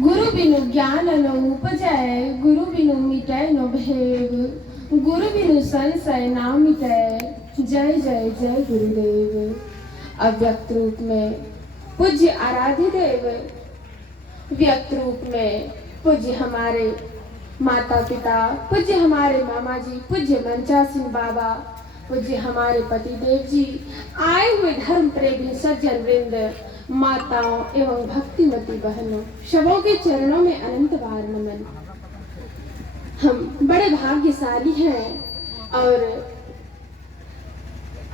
गुरु बिनु ज्ञान न उपजै, गुरु बिनु मिटै न भेद, गुरु बिनु संशय ना मिटै, जय जय जय गुरुदेव। अव्यक्त रूप में पूज्य आराध्य देव, व्यक्त रूप में पूज्य हमारे माता पिता, पूज्य हमारे मामा जी, पूज्य मंचा सिंह बाबा, पूज्य हमारे पति देव जी, आए हुए धर्म प्रेमी सज्जन वृंद, माताओं एवं भक्तिमती बहनों, सबों के चरणों में अनंत बार नमन। हम बड़े भाग्यशाली हैं और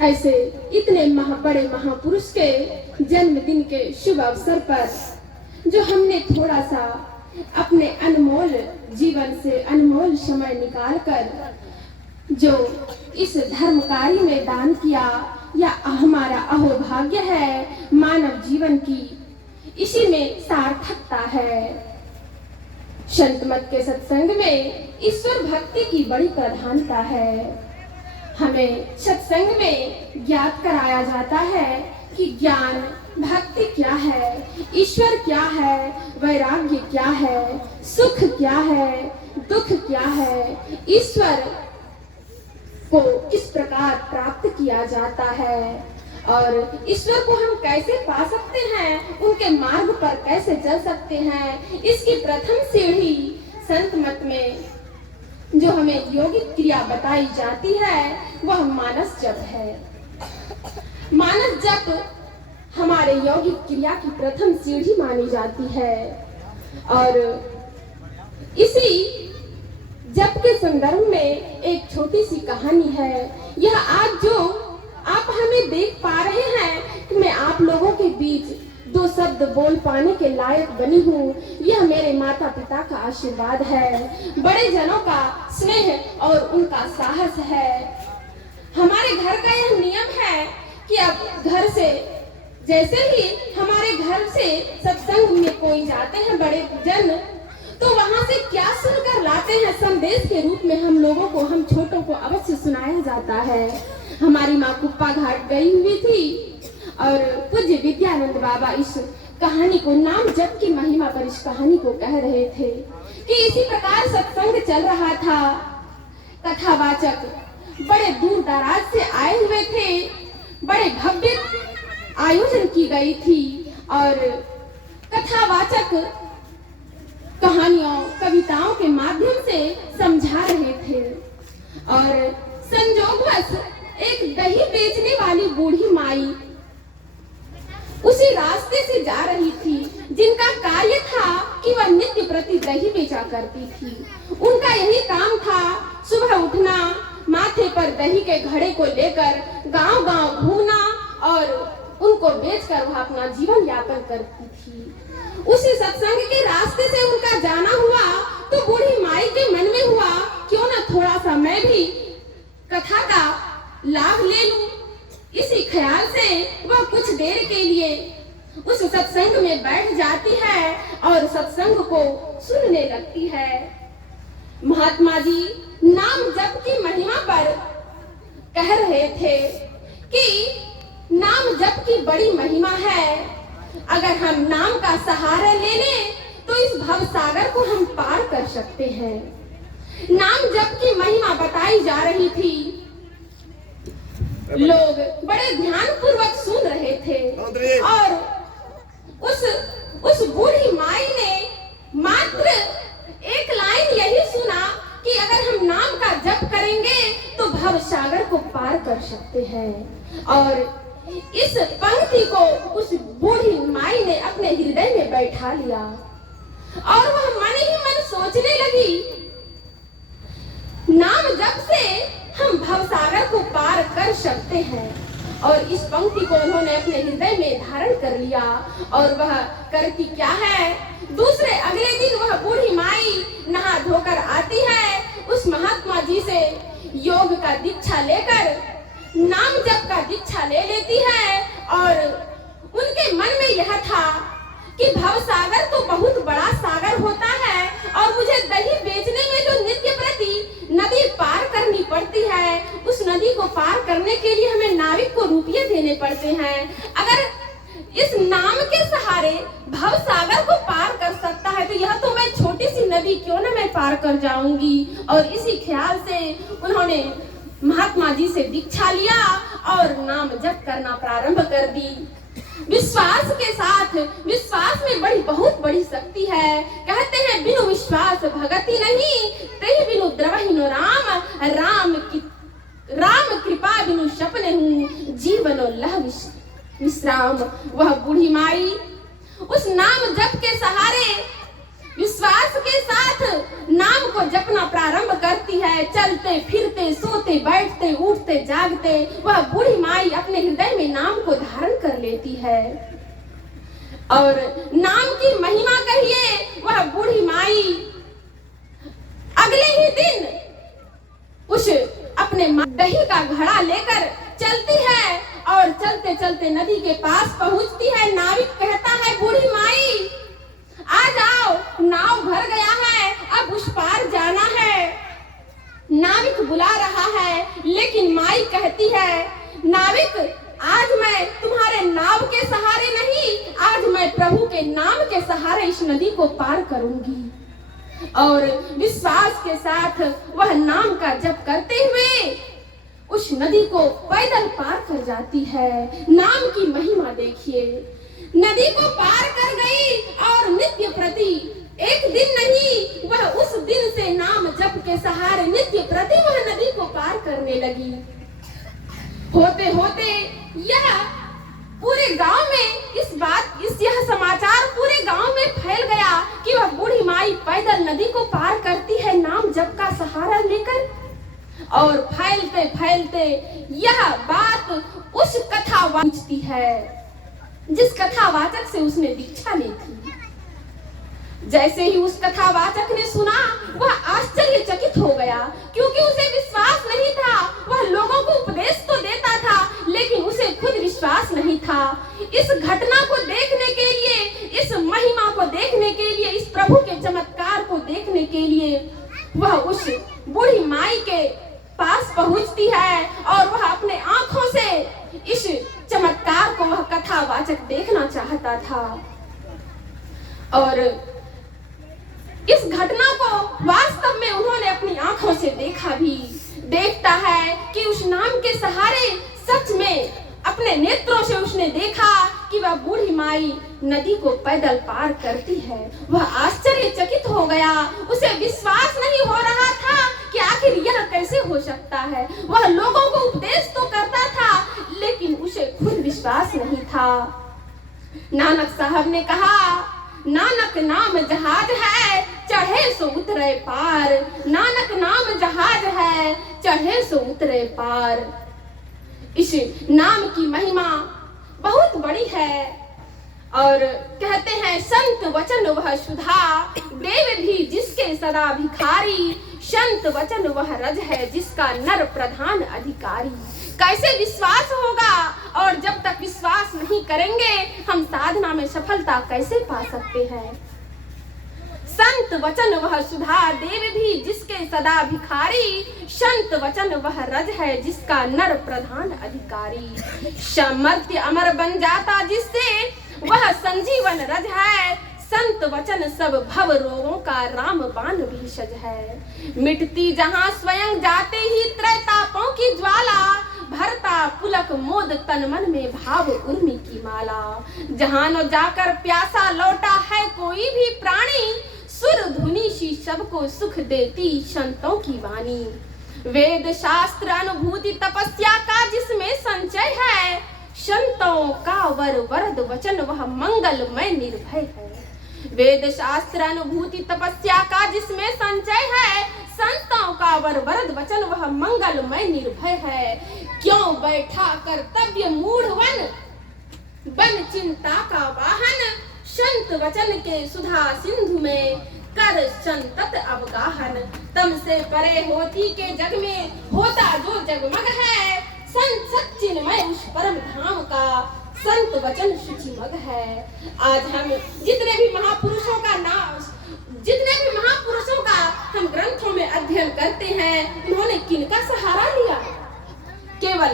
ऐसे इतने बड़े महापुरुष के जन्मदिन के शुभ अवसर पर जो हमने थोड़ा सा अपने अनमोल जीवन से अनमोल समय निकालकर जो इस धर्म कार्य में दान किया, या हमारा अहोभाग्य है मानव जीवन की, इसी में सार्थकता है। संत मत के सत्संग में ईश्वर भक्ति की बड़ी प्रधानता है। हमें सत्संग में ज्ञात कराया जाता है कि ज्ञान भक्ति क्या है, ईश्वर क्या है, वैराग्य क्या है, सुख क्या है, दुख क्या है, ईश्वर को किस प्रकार प्राप्त किया जाता है और ईश्वर को हम कैसे पा सकते हैं, उनके मार्ग पर कैसे चल सकते हैं, इसकी प्रथम सीढ़ी संत मत में जो हमें योगिक क्रिया बताई जाती है वह मानस जप है। मानस जप हमारे यौगिक क्रिया की प्रथम सीढ़ी मानी जाती है और इसी जप के संदर्भ में एक छोटी सी कहानी है। यह आज जो आप हमें देख पा रहे हैं कि मैं आप लोगों के बीच दो शब्द बोल पाने के लायक बनी हूँ, यह मेरे माता पिता का आशीर्वाद है, बड़े जनों का स्नेह और उनका साहस है। हमारे घर का यह नियम है कि अब घर से जैसे ही हमारे घर से सत्संग में कोई जाते हैं बड़े जन, तो वहां से क्या सुनकर लाते हैं संदेश के रूप में हम लोगों को, हम छोटों को अवश्य सुनाया जाता है। हमारी माँ कुप्पा घाट गई हुई थी और पूज्य विद्यानंद बाबा इस कहानी को, नाम जप की महिमा पर इस कहानी को कह रहे थे कि इसी प्रकार सत्संग चल रहा था। कथावाचक बड़े दूर दराज से आए हुए थे, बड़े भव्य आयोजन की गई थी और कथावाचक कहानियों कविताओं के माध्यम से समझा रहे थे और संयोगवश एक दही बेचने वाली बूढ़ी माई उसी रास्ते से जा रही थी जिनका कार्य था कि वह नित्य प्रति दही बेचा करती थी। उनका यही काम था, सुबह उठना, माथे पर दही के घड़े को लेकर गांव-गांव घूमना और उनको बेचकर वह अपना जीवन यापन करती थी। उसी सत्संग के रास्ते से उनका जाना हुआ तो बूढ़ी माई के मन में हुआ क्यों ना थोड़ा सा मैं भी कथा का लाभ ले लूं। इसी ख्याल से वह कुछ देर के लिए उस सत्संग में बैठ जाती है और सत्संग को सुनने लगती है। महात्मा जी नाम जप की महिमा पर कह रहे थे कि नाम जप की बड़ी महिमा है। अगर हम नाम का सहारा ले लें तो इस भव सागर को हम पार कर सकते हैं। नाम जप की महिमा बताई जा रही थी, लोग बड़े ध्यान पूर्वक सुन रहे थे और उस बूढ़ी माई ने मात्र एक लाइन यही सुना कि अगर हम नाम का जप करेंगे तो भव सागर को पार कर सकते हैं और इस पंक्ति को उस बूढ़ी माई ने अपने हृदय में बैठा लिया और वह मन ही मन सोचने लगी, नाम जप से हम भवसागर को पार कर सकते हैं। और इस पंक्ति को उन्होंने अपने हृदय में धारण कर लिया और वह करती क्या है, दूसरे अगले दिन वह बूढ़ी माई नहा धोकर आती है, उस महात्मा जी से योग का दीक्षा लेकर नाम जप का दीक्षा ले लेती है और उनके मन में यह था कि भव सागर तो बहुत बड़ा सागर होता है और मुझे दही बेचने में जो नित्य प्रति नदी पार करनी पड़ती है, उस नदी को पार करने के लिए हमें नाविक को रुपये देने पड़ते हैं। अगर इस नाम के सहारे भव सागर को पार कर सकता है तो नदी क्यों न मैं पार कर जाऊंगी। और इसी ख्याल से उन्होंने महात्मा जी से दीक्षा लिया और नाम जप करना प्रारंभ कर दी। विश्वास के साथ, विश्वास में बहुत बड़ी शक्ति है। कहते हैं बिनु विश्वास भगति नहीं, तेहि बिनु द्रवहीनो राम कृपा बिनु सपने हूँ, जीवनो लह विश्राम। वह बूढ़ी माई उस नाम जप के सहारे विश्वास के साथ नाम को जपना प्रारंभ करती है। चलते फिरते सोते बैठते उठते जागते वह बूढ़ी माई अपने हृदय में नाम को धारण कर लेती है। और नाम की महिमा कहिए, वह बूढ़ी माई अगले ही दिन उस अपने दही का घड़ा लेकर चलती है और चलते चलते नदी के पास पहुंचती है। नाविक कहता है बूढ़ी माई आ जाओ, नाव भर गया है, अब उस पार जाना है। नाविक बुला रहा है, लेकिन माई कहती है नाविक आज मैं तुम्हारे नाव के सहारे नहीं, आज मैं प्रभु के नाम के सहारे इस नदी को पार करूंगी। और विश्वास के साथ वह नाम का जप करते हुए उस नदी को पैदल पार कर जाती है। नाम की महिमा देखिए, नदी को पार कर गई और नित्य प्रति एक दिन नहीं, वह उस दिन से नाम जप के सहारे नित्य प्रति वह नदी को पार करने लगी। होते होते यह पूरे गांव में यह समाचार पूरे गांव में फैल गया कि वह बूढ़ी माई पैदल नदी को पार करती है नाम जप का सहारा लेकर। और फैलते फैलते यह बात उस कथा पहुंचती है जिस कथावाचक से उसने दीक्षा ली थी। जैसे ही उस कथावाचक ने सुना वह आश्चर्यचकित हो गया, क्योंकि उसे विश्वास नहीं था। वह लोगों को उपदेश तो देता था, लेकिन उसे खुद विश्वास नहीं था। इस घटना को देखने के लिए, इस महिमा को देखने के लिए, इस प्रभु के चमत्कार को देखने के लिए वह उस बूढ़ी माई के पास पहुंचती है और वह अपने आंखों से इस चमत्कार को वह कथावाचक देखना चाहता था। और इस घटना को वास्तव में उन्होंने अपनी आंखों से देखा भी। देखता है कि उस नाम के सहारे सच में अपने नेत्रों से उसने देखा कि वह बूढ़ी माई नदी को पैदल पार करती है। वह आश्चर्यचकित हो गया, उसे विश्वास नहीं हो रहा था कि आखिर यह कैसे हो सकता है। वह लोगों को उपदेश तो करता था, लेकिन उसे खुद विश्वास नहीं था। नानक साहब ने कहा, नानक नाम जहाज है, चढ़े सो उतरे पार। नानक नाम जहाज है, चढ़े सो उतरे पार। इस नाम की महिमा बहुत बड़ी है। और कहते हैं संत वचन वह सुधा, देव भी जिसके सदा भिखारी। संत वचन वह रज है, जिसका नर प्रधान अधिकारी। कैसे विश्वास होगा, और जब तक विश्वास नहीं करेंगे हम साधना में सफलता कैसे पा सकते हैं। संत वचन वह सुधा, देव भी जिसके सदा भिखारी। संत वचन वह रज है, जिसका नर प्रधान अधिकारी। सामर्थ्य अमर बन जाता जिससे, वह संजीवन रज है। संत वचन सब भव रोगों का रामबाण भेषज है। मिटती जहां स्वयं जाते ही त्रैतापों की ज्वाला। भरता पुलक मोद तन मन में भाव उर्मी की माला। जहां न जाकर प्यासा लौटा है कोई भी प्राणी। सुर धुनी सी सबको सुख देती संतों की वाणी। वेद शास्त्र अनुभूति तपस्या का जिसमें संचय है। संतों का वरद वचन वह मंगलमय निर्भय है। वेद शास्त्र अनुभूति तपस्या का जिसमें संचय है। संतों का वरद वचन वह मंगलमय निर्भय है। क्यों बैठा कर्तव्य मूढ़ वन, बन चिंता का वाहन। संत वचन के सुधा सिंधु में, कर संतत अवगाहन। तम से परे होती के जग में, होता जो जगमग है। संत सच्चिन्मय उस परम धाम का, संत वचन शुचिमग है। आज हम जितने भी महापुरुषों का हम ग्रंथों में अध्ययन करते हैं, उन्होंने किनका सहारा लिया। केवल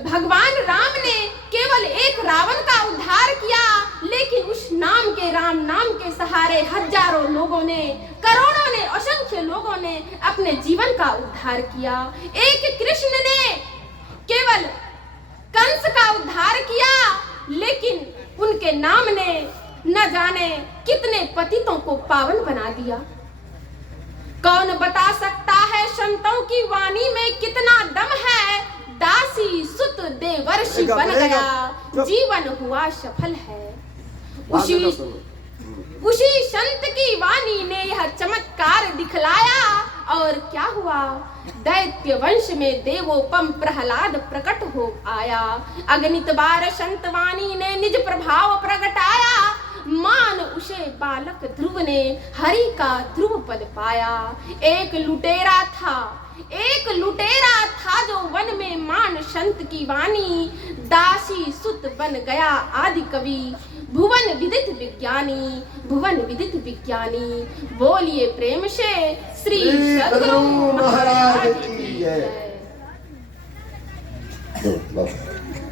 भगवान राम ने केवल एक रावण का उद्धार किया, लेकिन उस नाम के अपने राम नाम के सहारे हजारों लोगों ने, करोड़ों ने, असंख्य लोगों ने अपने जीवन का उद्धार किया। एक कृष्ण ने केवल कंस का उद्धार किया, लेकिन उनके नाम ने न जाने कितने पतितों को पावन बना दिया। कौन बता सकता है संतों की वाणी में कितना दम है, दासी सुत देवर्षि बन गया, जीवन हुआ सफल है। उसी संत की वाणी ने यह चमत्कार दिखलाया, और क्या हुआ, दैत्य वंश में देवोपम प्रहलाद प्रकट हो आया। अगणित बार संत वाणी ने निज प्रभाव प्रगटाया, मान उसे बालक ध्रुव ने हरि का ध्रुव पद पाया। एक लुटेरा था जो वन में मान संत की वाणी, दासी सुत बन गया आदि कवि, भुवन विदित विज्ञानी। बोलिए प्रेम से श्री सद्गुरु महाराज की जय।